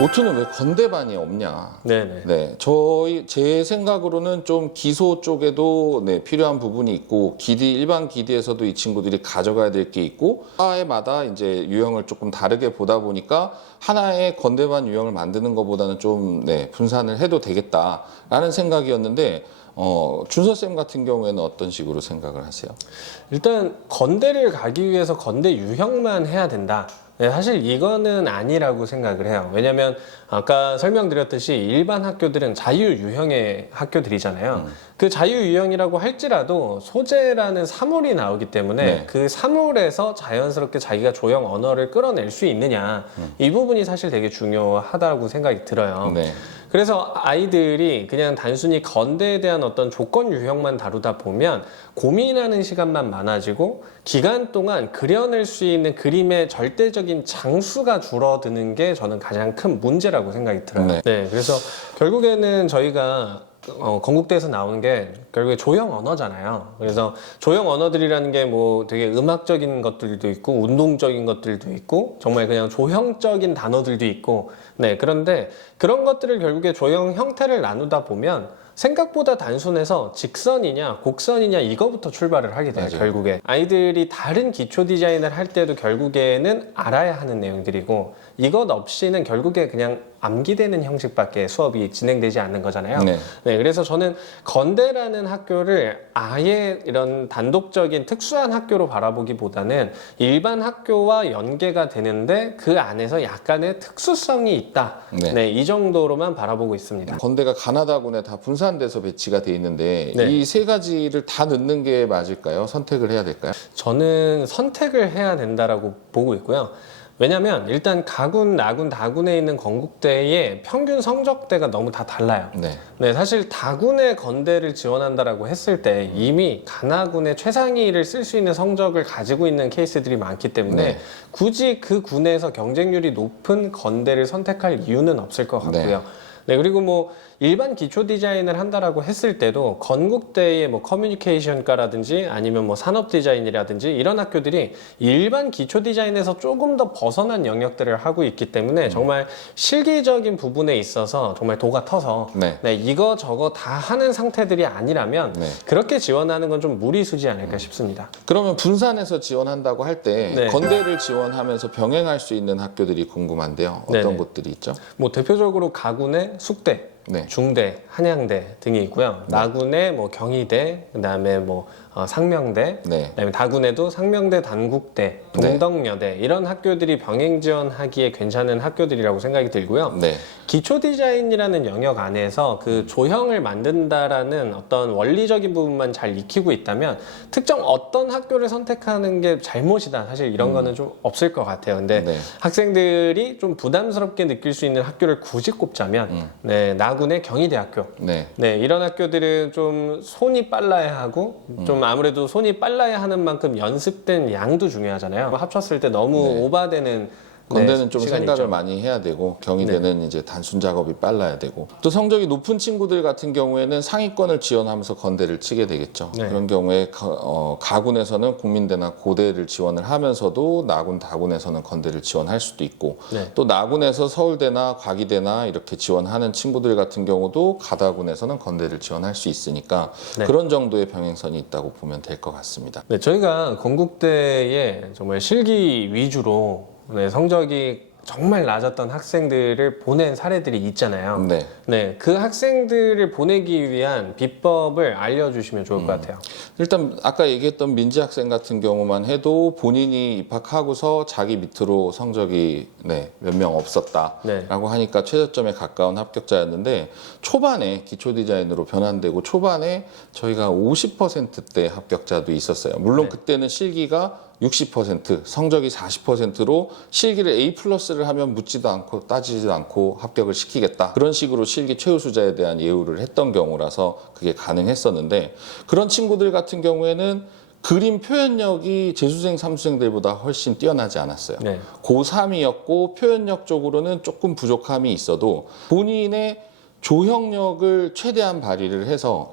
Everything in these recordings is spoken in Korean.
노트는 왜 건대반이 없냐? 네네. 네, 제 생각으로는 좀 기소 쪽에도 필요한 부분이 있고 일반 기디에서도 이 친구들이 가져가야 될 게 있고 과에마다 이제 유형을 조금 다르게 보다 보니까 하나의 건대반 유형을 만드는 것보다는 좀 분산을 해도 되겠다라는 생각이었는데 준서쌤 같은 경우에는 어떤 식으로 생각을 하세요? 일단 건대를 가기 위해서 건대 유형만 해야 된다. 네, 사실 이거는 아니라고 생각을 해요. 왜냐면 아까 설명드렸듯이 일반 학교들은 자유유형의 학교들이잖아요. 그 자유유형이라고 할지라도 소재라는 사물이 나오기 때문에 그 사물에서 자연스럽게 자기가 조형 언어를 끌어낼 수 있느냐, 이 부분이 사실 되게 중요하다고 생각이 들어요. 그래서 아이들이 그냥 단순히 건대에 대한 어떤 조건 유형만 다루다 보면 고민하는 시간만 많아지고 기간 동안 그려낼 수 있는 그림의 절대적인 장수가 줄어드는 게 저는 가장 큰 문제라고 생각이 들어요. 그래서 결국에는 저희가 건국대에서 나오는 게 결국에 조형 언어잖아요. 그래서 조형 언어들이라는 게 뭐 되게 음악적인 것들도 있고 운동적인 것들도 있고 정말 그냥 조형적인 단어들도 있고 그런데 그런 것들을 결국에 조형 형태를 나누다 보면 생각보다 단순해서 직선이냐 곡선이냐 이거부터 출발을 하게 돼요. 결국에 아이들이 다른 기초 디자인을 할 때도 결국에는 알아야 하는 내용들이고 이것 없이는 결국에 그냥 암기되는 형식밖에 수업이 진행되지 않는 거잖아요. 그래서 저는 건대라는 학교를 아예 이런 단독적인 특수한 학교로 바라보기보다는 일반 학교와 연계가 되는데 그 안에서 약간의 특수성이 있다. 이 정도로만 바라보고 있습니다. 건대가 가나다군에 다 분산돼서 배치가 돼 있는데 이 세 가지를 다 넣는 게 맞을까요? 선택을 해야 될까요? 저는 선택을 해야 된다라고 보고 있고요. 왜냐면 일단 가군, 나군, 다군에 있는 건국대의 평균 성적대가 너무 다 달라요. 사실 다군의 건대를 지원한다라고 했을 때 이미 가나군의 최상위를 쓸 수 있는 성적을 가지고 있는 케이스들이 많기 때문에 굳이 그 군에서 경쟁률이 높은 건대를 선택할 이유는 없을 것 같고요. 그리고 뭐 일반 기초 디자인을 한다라고 했을 때도 건국대의 뭐 커뮤니케이션과라든지 아니면 뭐 산업 디자인이라든지 이런 학교들이 일반 기초 디자인에서 조금 더 벗어난 영역들을 하고 있기 때문에 정말 실기적인 부분에 있어서 정말 도가 터서 이거 저거 다 하는 상태들이 아니라면 그렇게 지원하는 건 좀 무리수지 않을까 싶습니다. 그러면 분산해서 지원한다고 할 때 건대를 지원하면서 병행할 수 있는 학교들이 궁금한데요. 어떤 곳들이 있죠? 뭐 대표적으로 가군의 숙대, 중대, 한양대 등이 있고요. 나군의 뭐 경희대, 그다음에 뭐 상명대, 그다음에 다군에도 상명대, 단국대, 동덕여대 이런 학교들이 병행 지원하기에 괜찮은 학교들이라고 생각이 들고요. 기초 디자인이라는 영역 안에서 그 조형을 만든다라는 어떤 원리적인 부분만 잘 익히고 있다면 특정 어떤 학교를 선택하는 게 잘못이다. 사실 이런 거는 좀 없을 것 같아요. 근데 학생들이 좀 부담스럽게 느낄 수 있는 학교를 굳이 꼽자면 나군의 경희대학교. 이런 학교들은 좀 손이 빨라야 하고 좀 아무래도 손이 빨라야 하는 만큼 연습된 양도 중요하잖아요. 합쳤을 때 너무 오바되는 건대는 좀 생각을 있죠. 많이 해야 되고 경희대는 이제 단순 작업이 빨라야 되고 또 성적이 높은 친구들 같은 경우에는 상위권을 지원하면서 건대를 치게 되겠죠. 그런 경우에 가군에서는 국민대나 고대를 지원을 하면서도 나군, 다군에서는 건대를 지원할 수도 있고 또 나군에서 서울대나 과기대나 이렇게 지원하는 친구들 같은 경우도 가다군에서는 건대를 지원할 수 있으니까 그런 정도의 병행선이 있다고 보면 될 것 같습니다. 저희가 건국대에 정말 실기 위주로 성적이 정말 낮았던 학생들을 보낸 사례들이 있잖아요. 그 학생들을 보내기 위한 비법을 알려주시면 좋을 것 같아요. 일단 아까 얘기했던 민지 학생 같은 경우만 해도 본인이 입학하고서 자기 밑으로 성적이 몇 명 없었다라고 하니까 최저점에 가까운 합격자였는데 초반에 기초 디자인으로 변환되고 초반에 저희가 50%대 합격자도 있었어요. 물론 그때는 실기가 60%, 성적이 40%로 실기를 A+를 하면 묻지도 않고 따지지도 않고 합격을 시키겠다. 그런 식으로 실기 최우수자에 대한 예우를 했던 경우라서 그게 가능했었는데 그런 친구들 같은 경우에는 그림 표현력이 재수생, 삼수생들보다 훨씬 뛰어나지 않았어요. 고3이었고 표현력 쪽으로는 조금 부족함이 있어도 본인의 조형력을 최대한 발휘를 해서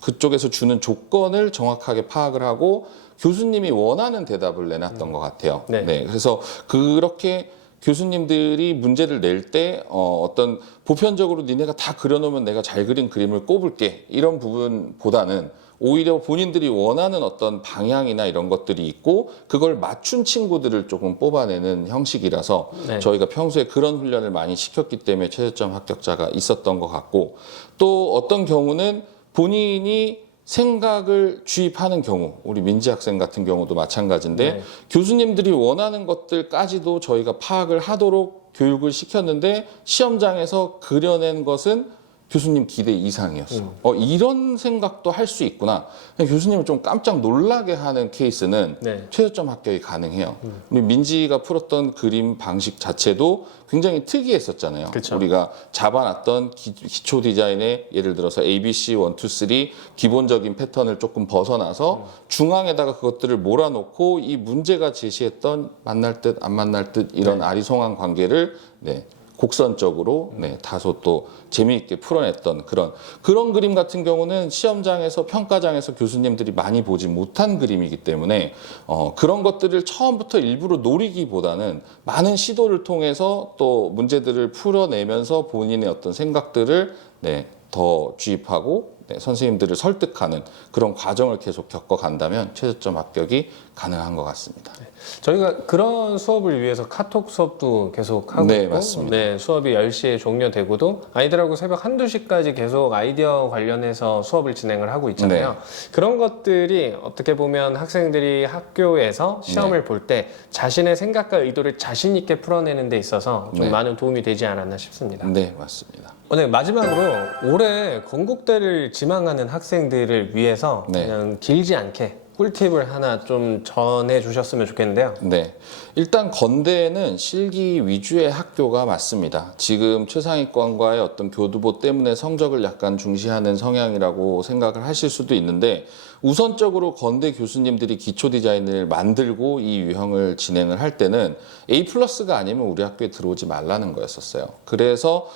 그쪽에서 주는 조건을 정확하게 파악을 하고 교수님이 원하는 대답을 내놨던 것 같아요. 그래서 그렇게 교수님들이 문제를 낼 때 어떤 보편적으로 니네가 다 그려놓으면 내가 잘 그린 그림을 꼽을게 이런 부분보다는 오히려 본인들이 원하는 어떤 방향이나 이런 것들이 있고 그걸 맞춘 친구들을 조금 뽑아내는 형식이라서 네. 저희가 평소에 그런 훈련을 많이 시켰기 때문에 최저점 합격자가 있었던 것 같고, 또 어떤 경우는 본인이 생각을 주입하는 경우, 우리 민지 학생 같은 경우도 마찬가지인데 네. 교수님들이 원하는 것들까지도 저희가 파악을 하도록 교육을 시켰는데 시험장에서 그려낸 것은 교수님 기대 이상이었어. 이런 생각도 할 수 있구나. 교수님을 좀 깜짝 놀라게 하는 케이스는 네. 최저점 합격이 가능해요. 우리 민지가 풀었던 그림 방식 자체도 굉장히 특이했었잖아요. 그쵸. 우리가 잡아놨던 기초 디자인의 예를 들어서 ABC 1, 2, 3 기본적인 패턴을 조금 벗어나서 중앙에다가 그것들을 몰아놓고 이 문제가 제시했던 만날 듯 안 만날 듯 이런 아리송한 관계를 곡선적으로 다소 또 재미있게 풀어냈던 그런 그림 같은 경우는 시험장에서 평가장에서 교수님들이 많이 보지 못한 그림이기 때문에 그런 것들을 처음부터 일부러 노리기보다는 많은 시도를 통해서 또 문제들을 풀어내면서 본인의 어떤 생각들을 더 주입하고 선생님들을 설득하는 그런 과정을 계속 겪어간다면 최저점 합격이 가능한 것 같습니다. 저희가 그런 수업을 위해서 카톡 수업도 계속 하고 네, 있고, 맞습니다. 수업이 10시에 종료되고도 아이들하고 새벽 1, 2시까지 계속 아이디어 관련해서 수업을 진행을 하고 있잖아요. 그런 것들이 어떻게 보면 학생들이 학교에서 시험을 볼 때 자신의 생각과 의도를 자신 있게 풀어내는 데 있어서 좀 많은 도움이 되지 않았나 싶습니다. 네, 맞습니다. 네, 마지막으로 올해 건국대를 지망하는 학생들을 위해서 그냥 길지 않게 꿀팁을 하나 좀 전해 주셨으면 좋겠는데요. 네. 일단 건대는 실기 위주의 학교가 맞습니다. 지금 최상위권과의 어떤 교두보 때문에 성적을 약간 중시하는 성향이라고 생각을 하실 수도 있는데 우선적으로 건대 교수님들이 기초 디자인을 만들고 이 유형을 진행을 할 때는 A+가 아니면 우리 학교에 들어오지 말라는 거였었어요. 그래서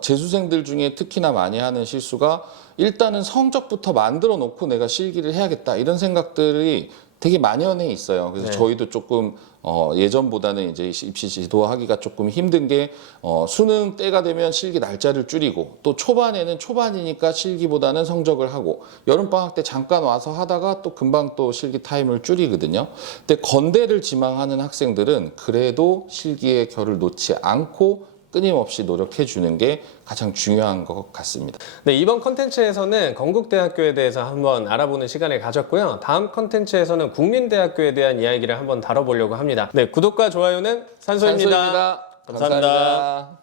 재수생들 중에 특히나 많이 하는 실수가 일단은 성적부터 만들어 놓고 내가 실기를 해야겠다 이런 생각들이 되게 만연해 있어요. 그래서 저희도 조금 예전보다는 이제 입시 지도하기가 조금 힘든 게 수능 때가 되면 실기 날짜를 줄이고 또 초반에는 초반이니까 실기보다는 성적을 하고 여름방학 때 잠깐 와서 하다가 또 금방 또 실기 타임을 줄이거든요. 근데 건대를 지망하는 학생들은 그래도 실기에 결을 놓지 않고 끊임없이 노력해 주는 게 가장 중요한 것 같습니다. 네, 이번 컨텐츠에서는 건국대학교에 대해서 한번 알아보는 시간을 가졌고요. 다음 컨텐츠에서는 국민대학교에 대한 이야기를 한번 다뤄보려고 합니다. 네, 구독과 좋아요는 산소입니다. 감사합니다.